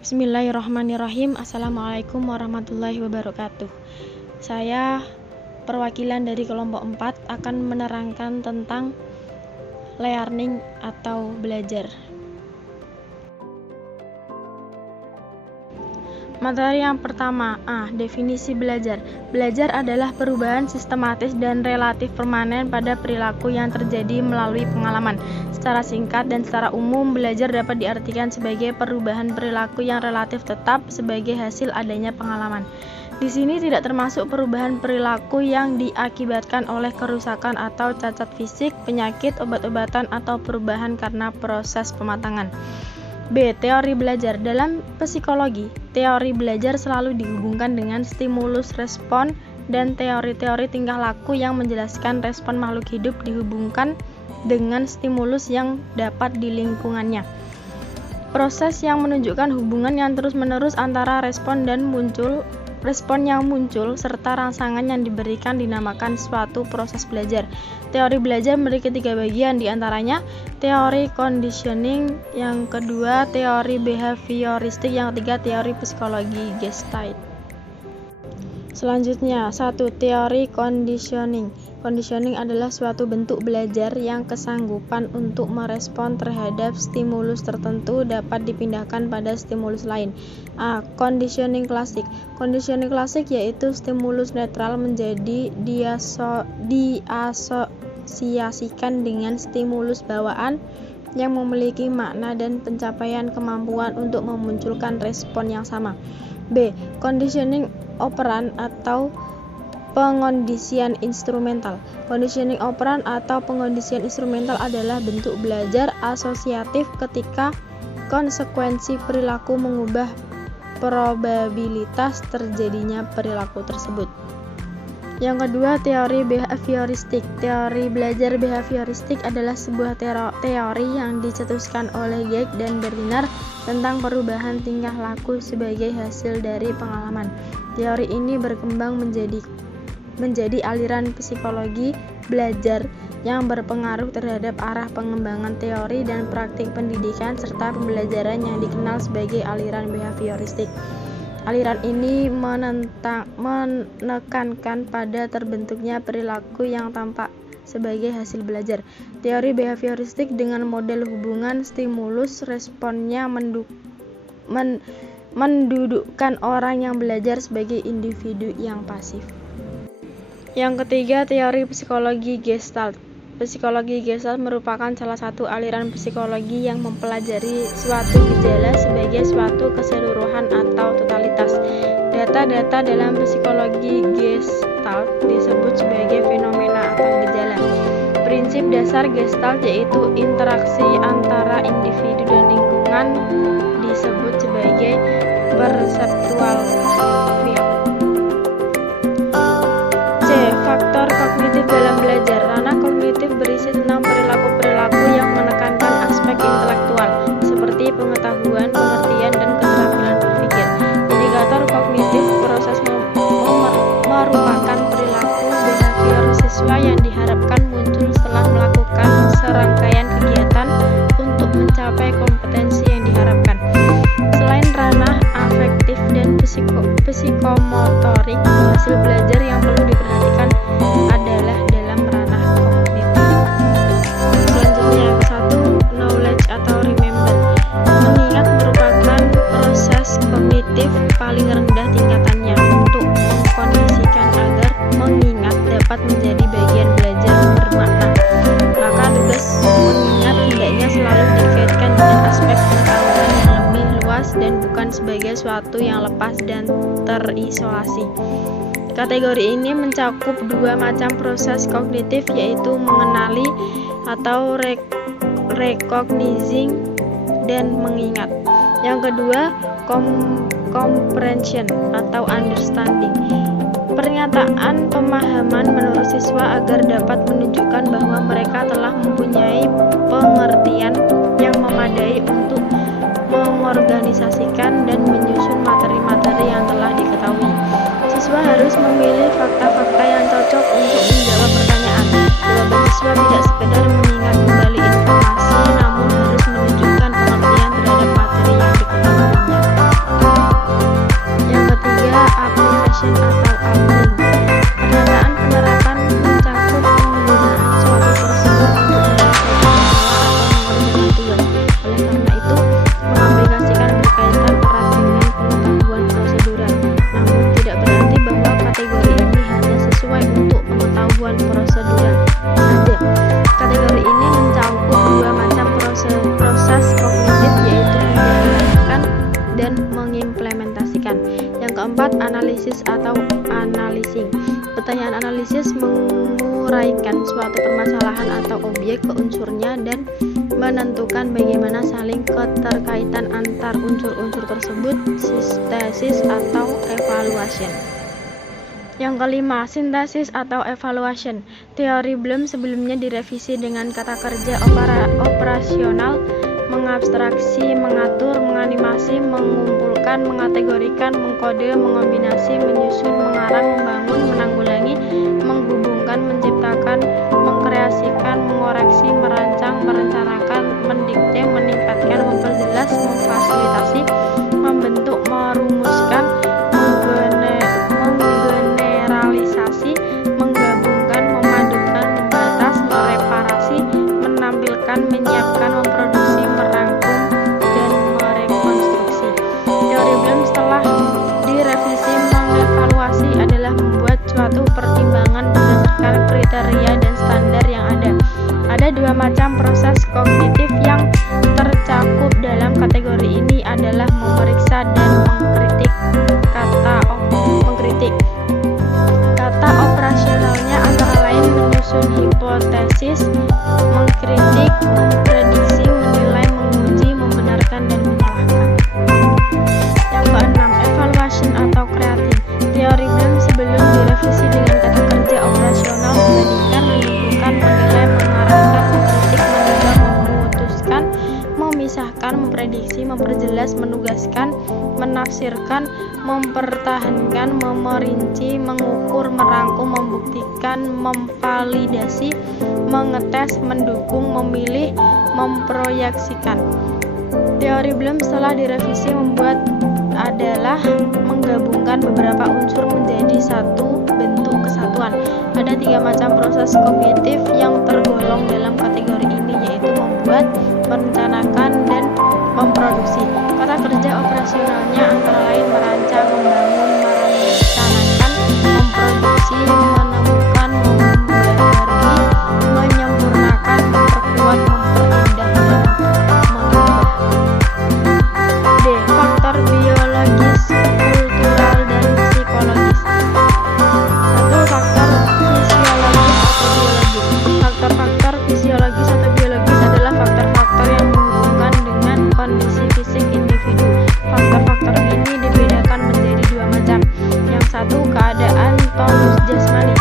Bismillahirrahmanirrahim. Assalamualaikum warahmatullahi wabarakatuh. Saya perwakilan dari kelompok 4 akan menerangkan tentang learning atau belajar. Materi yang pertama, definisi belajar. Belajar adalah perubahan sistematis dan relatif permanen pada perilaku yang terjadi melalui pengalaman. Secara singkat dan secara umum, belajar dapat diartikan sebagai perubahan perilaku yang relatif tetap sebagai hasil adanya pengalaman. Di sini tidak termasuk perubahan perilaku yang diakibatkan oleh kerusakan atau cacat fisik, penyakit, obat-obatan, atau perubahan karena proses pematangan. B. Teori belajar. Dalam psikologi, teori belajar selalu dihubungkan dengan stimulus respon dan teori-teori tingkah laku yang menjelaskan respon makhluk hidup dihubungkan dengan stimulus yang dapat di lingkungannya. Proses yang menunjukkan hubungan yang terus-menerus antara respon yang muncul serta rangsangan yang diberikan dinamakan suatu proses belajar. Teori belajar memiliki 3 bagian, diantaranya teori conditioning, yang kedua teori behavioristik, yang ketiga teori psikologi Gestalt. Selanjutnya, 1. Teori conditioning. Conditioning adalah suatu bentuk belajar yang kesanggupan untuk merespon terhadap stimulus tertentu dapat dipindahkan pada stimulus lain. A. Conditioning klasik. Conditioning klasik yaitu stimulus netral menjadi diasosiasikan dengan stimulus bawaan yang memiliki makna dan pencapaian kemampuan untuk memunculkan respon yang sama. B. Conditioning operan atau pengondisian instrumental. Conditioning operan atau pengondisian instrumental adalah bentuk belajar asosiatif ketika konsekuensi perilaku mengubah probabilitas terjadinya perilaku tersebut. Yang kedua, teori behavioristik. Teori belajar behavioristik adalah sebuah teori yang dicetuskan oleh Geek dan Berliner tentang perubahan tingkah laku sebagai hasil dari pengalaman. Teori ini berkembang menjadi aliran psikologi belajar yang berpengaruh terhadap arah pengembangan teori dan praktik pendidikan serta pembelajaran yang dikenal sebagai aliran behavioristik. Aliran ini menekankan pada terbentuknya perilaku yang tampak sebagai hasil belajar. Teori behavioristik dengan model hubungan stimulus responnya mendudukkan orang yang belajar sebagai individu yang pasif. Yang ketiga, teori psikologi Gestalt. Psikologi Gestalt merupakan salah satu aliran psikologi yang mempelajari suatu gejala sebagai suatu keseluruhan atau totalitas. Data-data dalam psikologi Gestalt disebut sebagai fenomena atau gejala. Prinsip dasar Gestalt yaitu interaksi antara individu dan lingkungan disebut sebagai perceptual field. C. Faktor kognitif dalam belajar. Ranah kognitif berisi tentang perilaku-perilaku yang menekankan aspek intelektual seperti pengetahuan, pengertian, dan keterampilan berpikir. Indikator kognitif proses merupakan perilaku behavior siswa yang diharapkan muncul setelah melakukan serangkaian kegiatan untuk mencapai kompetensi yang diharapkan. Selain ranah afektif dan psikomotorik, hasil belajar yang perlu diperhatikan adalah dalam ranah kognitif. Selanjutnya, yang ke-1, knowledge atau remember. Mengingat merupakan proses kognitif paling rendah tingkatannya untuk mengkondisikan agar mengingat dapat menjadi bagian belajar bermakna. Maka tugas mengingat hendaknya selalu dikaitkan dengan aspek pengetahuan yang lebih luas dan bukan sebagai suatu yang lepas dan terisolasi. Kategori ini mencakup 2 macam proses kognitif, yaitu mengenali atau recognizing dan mengingat. Yang kedua, comprehension atau understanding. Pernyataan pemahaman menurut siswa agar dapat menunjukkan bahwa mereka telah mempunyai pengertian yang memadai untuk mengorganisasikan dan menyusun materi-materi yang telah diketahui. Siswa harus memilih fakta-fakta yang cocok untuk menjawab pertanyaan. Jawaban siswa tidak sekedar mengingat kembali informasi, namun harus menunjukkan pengertian terhadap materi yang diketahuinya. evaluation atau upling. Pernyataan penerapan mencakup penggunaan suatu prosedur untuk menyelesaikan masalah atau mengerjakan tugas. Oleh karena itu, mengaplikasikan berkaitan erat dengan pengetahuan prosedural. Namun tidak berarti bahwa kategori ini hanya sesuai untuk pengetahuan prosedural saja. Kategori ini mencakup dua macam proses kognitif, yaitu menjalankan dan mengimplementasikan. Yang keempat, analisis atau analyzing. Pertanyaan analisis menguraikan suatu permasalahan atau objek ke unsurnya dan menentukan bagaimana saling keterkaitan antar unsur-unsur tersebut, sintesis atau evaluation. Yang kelima, sintesis atau evaluation. Teori Bloom sebelumnya direvisi dengan kata kerja operasional, mengabstraksi, mengatur, menganimasi, mengumpulkan, mengategorikan, mengkode, mengombinasi, menyusun, mengarang, membangun, menanggulangi, menghubungkan, menciptakan, mengkreasikan, mengoreksi, merancang, merencanakan, mendikte, meningkatkan, memperjelas, memfasilitasi, membentuk, merumuskan, menggeneralisasi, menggabungkan, memadukan, membatas, mereparasi, menampilkan, menyiapkan, memproduksi, merangkum, dan merekonstruksi. Teori Bloom setelah direvisi mengevaluasi adalah membuat suatu pertimbangan berdasarkan kriteria dan standar yang ada. Ada dua macam proses kognitif yang tercakup dalam kategori ini adalah memeriksa dan mengkritik. Kata operasionalnya antara lain menyusun hipotesis, mengkritik, memprediksi, menilai, menguji, membenarkan, dan menyalahkan. Yang keenam, evaluation atau creating. Teori Bloom sebelum direvisi dengan kata kerja operasional membandingkan, menentukan, menilai, mengarahkan, mengkritik, menimbang, memutuskan, memisahkan, memprediksi, memperjelas, menugaskan, menafsirkan, mempertahankan, memerinci, mengukur, merangkum, membuktikan, memvalidasi, mengetes, mendukung, memilih, memproyeksikan. Teori Bloom setelah direvisi membuat adalah menggabungkan beberapa unsur menjadi satu bentuk kesatuan. Ada tiga macam proses kognitif yang tergolong dalam kategori ini, yaitu membuat, merencanakan, dan memproduksi. Kata kerja operasionalnya antara lain merancang, membangun, merencanakan, memproduksi, menemukan, membaharui, menyempurnakan, memperkuat, memperindah, dan mengubah. D. Faktor biologis, kultural, dan psikologis. 1. Faktor fisiologis atau biologis. Faktor-faktor fisiologis atau biologis adalah faktor-faktor yang menghubungkan dengan kondisi fisik individu. Faktor-faktor ini dibedakan menjadi dua macam. Yang satu, keadaan tonus jasmani.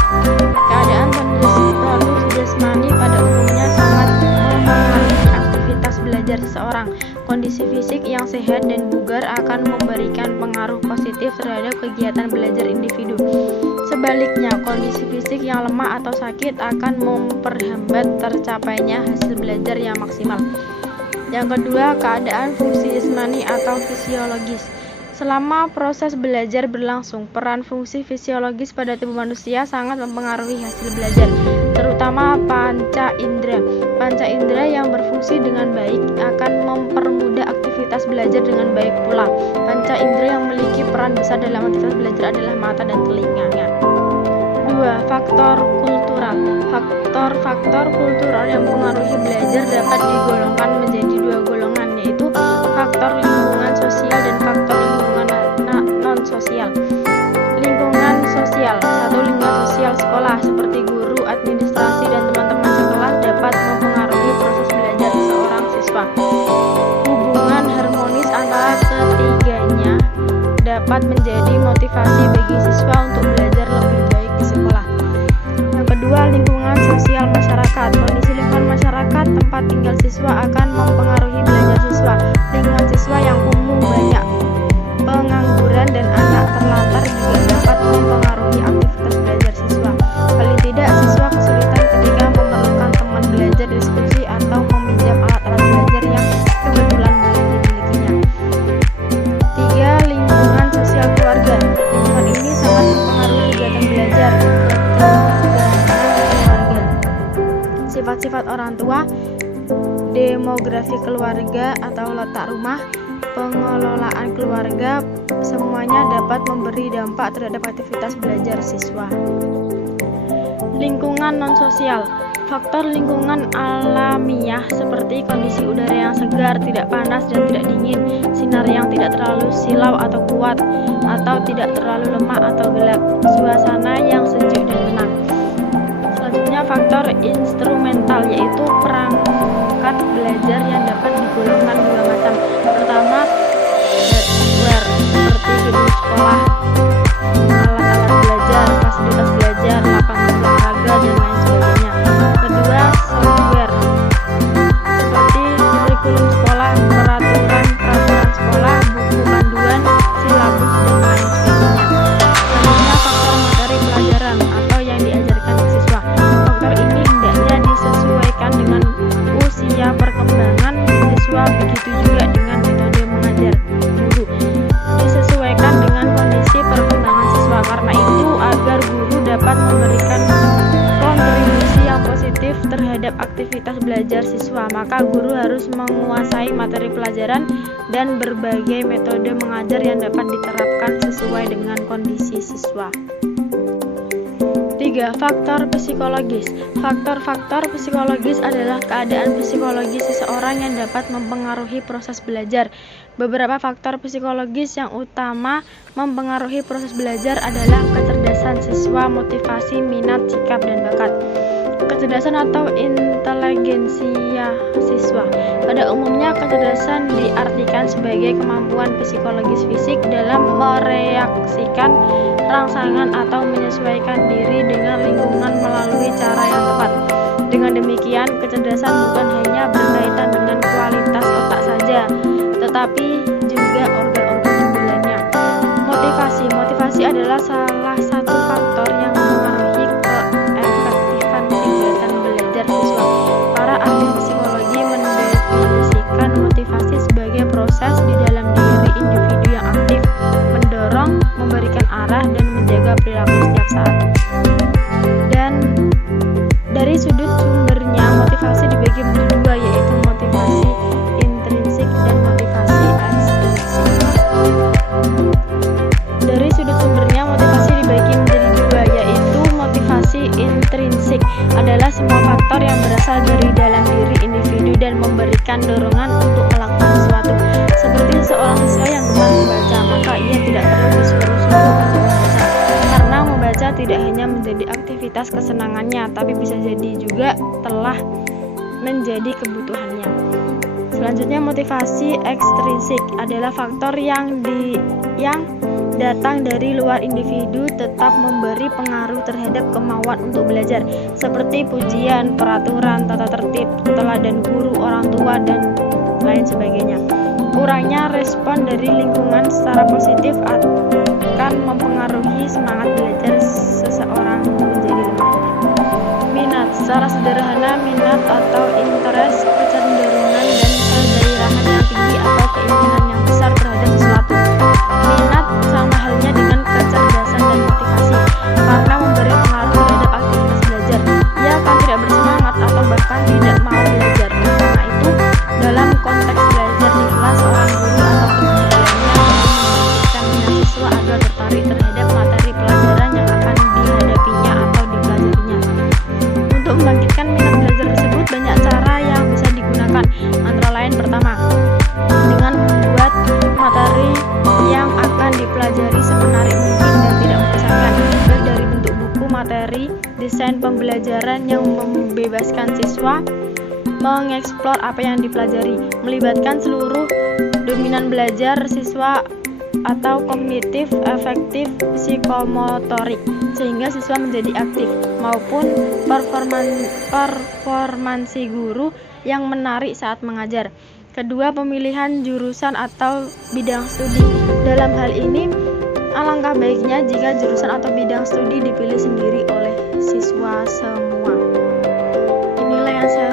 Keadaan tonus jasmani pada umumnya sangat mempengaruhi aktivitas belajar seseorang. Kondisi fisik yang sehat dan bugar akan memberikan pengaruh positif terhadap kegiatan belajar individu. Sebaliknya, kondisi fisik yang lemah atau sakit akan memperhambat tercapainya hasil belajar yang maksimal. Yang kedua, keadaan fungsi jasmani atau fisiologis. Selama proses belajar berlangsung, peran fungsi fisiologis pada tubuh manusia sangat mempengaruhi hasil belajar, terutama panca indera. Panca indera yang berfungsi dengan baik akan mempermudah aktivitas belajar dengan baik pula. Panca indera yang memiliki peran besar dalam aktivitas belajar adalah mata dan telinga. 2. Faktor kultural. Faktor-faktor kultural yang mempengaruhi belajar dapat digolongkan menjadi dua golongan, yaitu faktor lingkungan sosial dan faktor lingkungan non-sosial. Lingkungan sosial. 1. Lingkungan sosial sekolah seperti guru, administrasi, dan teman-teman sekelas dapat mempengaruhi proses belajar seorang siswa. Hubungan harmonis antara ketiganya dapat menjadi motivasi bagi siswa untuk belajar lebih baik di sekolah. Yang kedua, lingkungan sosial masyarakat. Kondisi lingkungan masyarakat tempat tinggal siswa akan mempengaruhi belajar siswa. Lingkungan siswa yang kumuh, banyak pengangguran, dan anak terlantar juga dapat mempengaruhi aktivitas belajar siswa. Paling tidak, siswa kesulitan ketika memerlukan teman belajar, diskusi, atau meminjam alat-alat belajar yang kebetulan belum dimilikinya. 3. Lingkungan sosial keluarga. Lingkungan ini sangat orang tua, demografi keluarga atau letak rumah, pengelolaan keluarga, semuanya dapat memberi dampak terhadap aktivitas belajar siswa. Lingkungan non-sosial. Faktor lingkungan alamiah seperti kondisi udara yang segar, tidak panas dan tidak dingin, sinar yang tidak terlalu silau atau kuat, atau tidak terlalu lemah atau gelap, suasana yang sejuk dan tenang. Selanjutnya faktor instrumental, yaitu perangkat belajar yang dapat digolongkan dua macam. Pertama, hardware seperti gedung sekolah, alat-alat belajar, fasilitas belajar, lapangan olahraga dan lain sebagainya. Kedua, software seperti kurikulum sekolah, peraturan sekolah, buku panduan, silabus dan lain sebagainya. Selanjutnya faktor materi pelajaran atau yang diajarkan siswa. Faktor ini hendaknya disesuaikan dengan usia perkembangan siswa, begitu juga dengan metode mengajar guru. Disesuaikan dengan kondisi perkembangan siswa. Karena itu, agar guru dapat memberikan kontribusi yang positif terhadap aktivitas belajar siswa, maka guru harus menguasai materi pelajaran dan berbagai metode mengajar yang dapat diterapkan sesuai dengan kondisi siswa. 3. Faktor psikologis. Faktor-faktor psikologis adalah keadaan psikologis seseorang yang dapat mempengaruhi proses belajar. Beberapa faktor psikologis yang utama mempengaruhi proses belajar adalah kecerdasan siswa, motivasi, minat, sikap, dan bakat. Kecerdasan atau inteligensia siswa. Pada umumnya, kecerdasan diartikan sebagai kemampuan psikologis fisik dalam mereaksikan rangsangan atau menyesuaikan diri dengan lingkungan melalui cara yang tepat. Dengan demikian, kecerdasan bukan hanya berkaitan dengan kualitas otak saja, tetapi juga organ-organ tubuh lainnya. Motivasi adalah salah satu faktor yang mempengaruhi keefektifan kegiatan belajar siswa. Para ahli psikologi mendefinisikan motivasi sebagai proses di dalam diri individu yang aktif, mendorong, memberikan arah, dan menjaga perilaku setiap saat. Dan dari sudut sumbernya, motivasi dibagi menjadi dua, yaitu motivasi intrinsik dan motivasi ekstrinsik. Dari sudut sumbernya, motivasi dibagi menjadi dua, yaitu motivasi intrinsik adalah semua faktor yang berasal dari dalam diri individu dan memberikan dorongan untuk melakukan sesuatu. Seperti seorang siswa yang gemar membaca, maka ia tidak perlu disuruh-suruh untuk membaca, karena membaca tidak hanya menjadi aktivitas kesenangannya, tapi bisa jadi juga telah menjadi kebutuhannya. Selanjutnya, motivasi ekstrinsik adalah faktor yang datang dari luar individu tetap memberi pengaruh terhadap kemauan untuk belajar, seperti pujian, peraturan, tata tertib, teladan guru, orang tua, dan lain sebagainya. Kurangnya respon dari lingkungan secara positif akan mempengaruhi semangat belajar seseorang menjadi lemah. Minat. Secara sederhana, minat atau interest, kecenderungan dan kegairahan yang tinggi atau keinginan yang besar terhadap sesuatu. Minat sama halnya dengan kecerdasan dan motivasi, karena memberi pengaruh terhadap aktivitas belajar. Ia akan tidak bersemangat atau bahkan tidak mau belajar. Karena itu, dalam konteks belajar di kelas, seorang guru atau pengajar lainnya membangkitkan minat siswa agar tertarik terhadap materi pelajaran yang akan dihadapinya atau dipelajarinya. Untuk membangkitkan minat belajar tersebut, banyak cara yang bisa digunakan. Antara lain, pertama, dengan membuat materi yang akan dipelajari semenarik mungkin dan tidak membosankan, baik dari bentuk buku, materi, desain pembelajaran yang membebaskan siswa mengeksplor apa yang dipelajari, melibatkan seluruh dominan belajar siswa atau kognitif, afektif, psikomotorik, sehingga siswa menjadi aktif, maupun performansi guru yang menarik saat mengajar. Kedua, pemilihan jurusan atau bidang studi. Dalam hal ini, alangkah baiknya jika jurusan atau bidang studi dipilih sendiri oleh siswa semua. Inilah yang saya